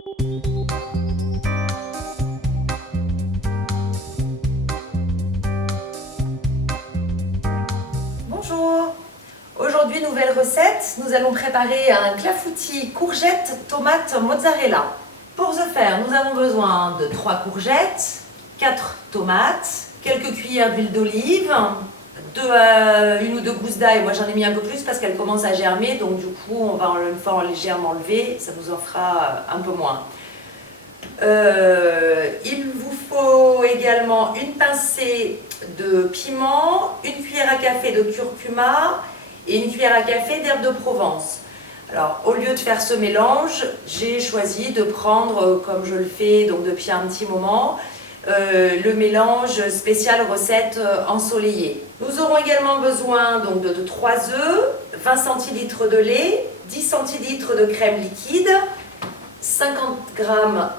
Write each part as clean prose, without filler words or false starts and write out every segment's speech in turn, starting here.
Bonjour! Aujourd'hui, nouvelle recette, nous allons préparer un clafoutis courgettes, tomates, mozzarella. Pour ce faire, nous avons besoin de 3 courgettes, 4 tomates, quelques cuillères d'huile d'olive, 1 ou 2 gousses d'ail. Moi j'en ai mis un peu plus parce qu'elle commence à germer, donc du coup on va une fois légèrement enlever, ça vous en fera un peu moins. Il vous faut également une pincée de piment, une cuillère à café de curcuma et une cuillère à café d'herbe de Provence. Alors au lieu de faire ce mélange, j'ai choisi de prendre, comme je le fais donc depuis un petit moment, le mélange spécial recette ensoleillée. Nous aurons également besoin donc, de 3 œufs, 20 centilitres de lait, 10 centilitres de crème liquide, 50 g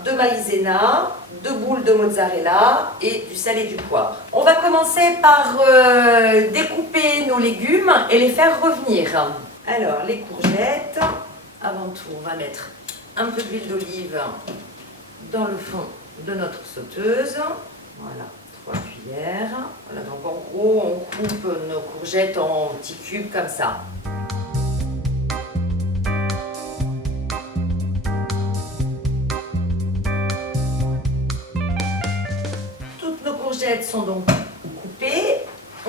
de maïzena, 2 boules de mozzarella et du sel et du poivre. On va commencer par découper nos légumes et les faire revenir. Alors les courgettes, avant tout on va mettre un peu d'huile d'olive dans le fond de notre sauteuse. Voilà, 3 cuillères. Voilà, donc en gros on coupe nos courgettes en petits cubes comme ça. Nos courgettes sont donc coupées.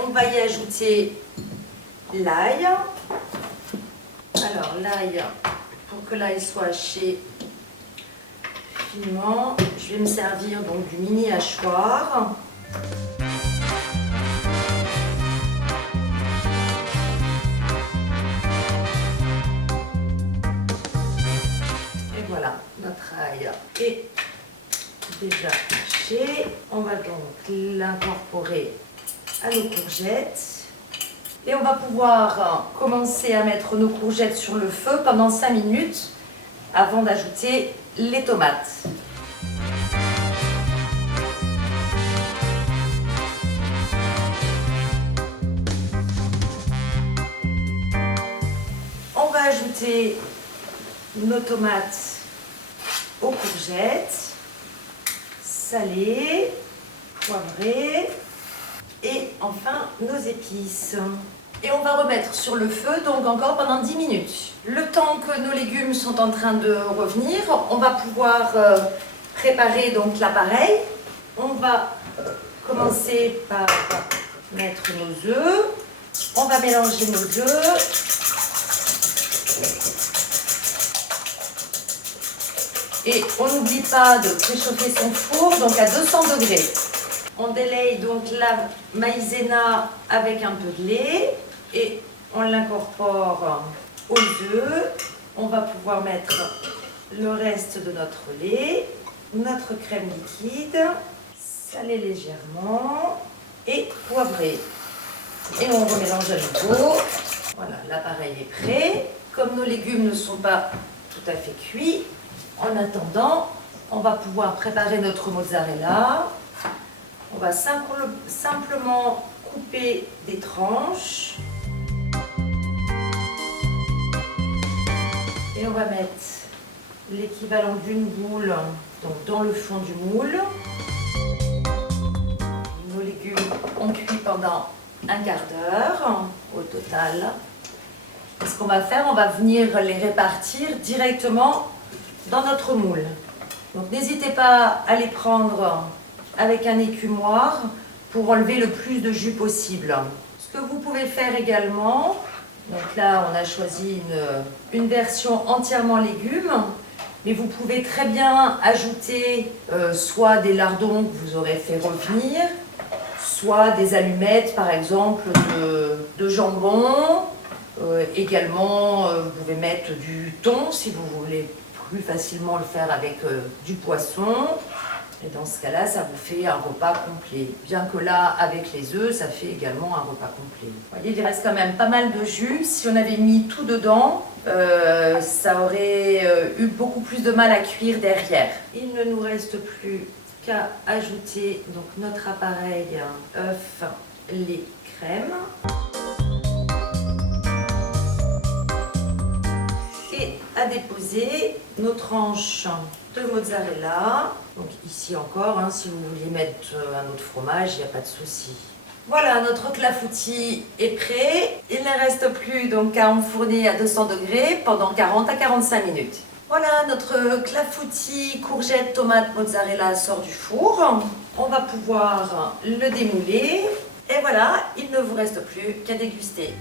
On va y ajouter l'ail. Alors l'ail, pour que l'ail soit haché finement, je vais me servir donc du mini hachoir. Et voilà, notre ail est déjà haché. On va donc l'incorporer à nos courgettes et on va pouvoir commencer à mettre nos courgettes sur le feu pendant 5 minutes avant d'ajouter les tomates. On va ajouter nos tomates aux courgettes, salées, poivrées et enfin nos épices. Et on va remettre sur le feu donc encore pendant 10 minutes. Le temps que nos légumes sont en train de revenir, on va pouvoir préparer donc l'appareil. On va commencer par mettre nos œufs. On va mélanger nos œufs. Et on n'oublie pas de préchauffer son four donc à 200 degrés. On délaye donc la maïzena avec un peu de lait et on l'incorpore aux œufs. On va pouvoir mettre le reste de notre lait, notre crème liquide, saler légèrement et poivrer. Et on remélange à nouveau. Voilà, l'appareil est prêt. Comme nos légumes ne sont pas tout à fait cuits, en attendant, on va pouvoir préparer notre mozzarella. On va simplement couper des tranches. Et on va mettre l'équivalent d'une boule donc dans le fond du moule. Nos légumes ont cuit pendant un quart d'heure au total. Et ce qu'on va faire, on va venir les répartir directement dans notre moule. Donc n'hésitez pas à les prendre avec un écumoire pour enlever le plus de jus possible. Ce que vous pouvez faire également, donc là on a choisi une version entièrement légumes, mais vous pouvez très bien ajouter soit des lardons que vous aurez fait revenir, soit des allumettes par exemple de jambon. Également vous pouvez mettre du thon si vous voulez plus facilement le faire avec du poisson. Et dans ce cas-là, ça vous fait un repas complet. Bien que là, avec les œufs, ça fait également un repas complet. Vous voyez, il reste quand même pas mal de jus. Si on avait mis tout dedans, ça aurait eu beaucoup plus de mal à cuire derrière. Il ne nous reste plus qu'à ajouter donc, notre appareil œuf, lait, crème. Et à déposer nos tranches de mozzarella. Donc ici encore, hein, si vous voulez mettre un autre fromage, il n'y a pas de souci. Voilà, notre clafoutis est prêt. Il ne reste plus donc à enfourner à 200 degrés pendant 40 à 45 minutes. Voilà, notre clafoutis courgette, tomate, mozzarella sort du four. On va pouvoir le démouler. Et voilà, il ne vous reste plus qu'à déguster.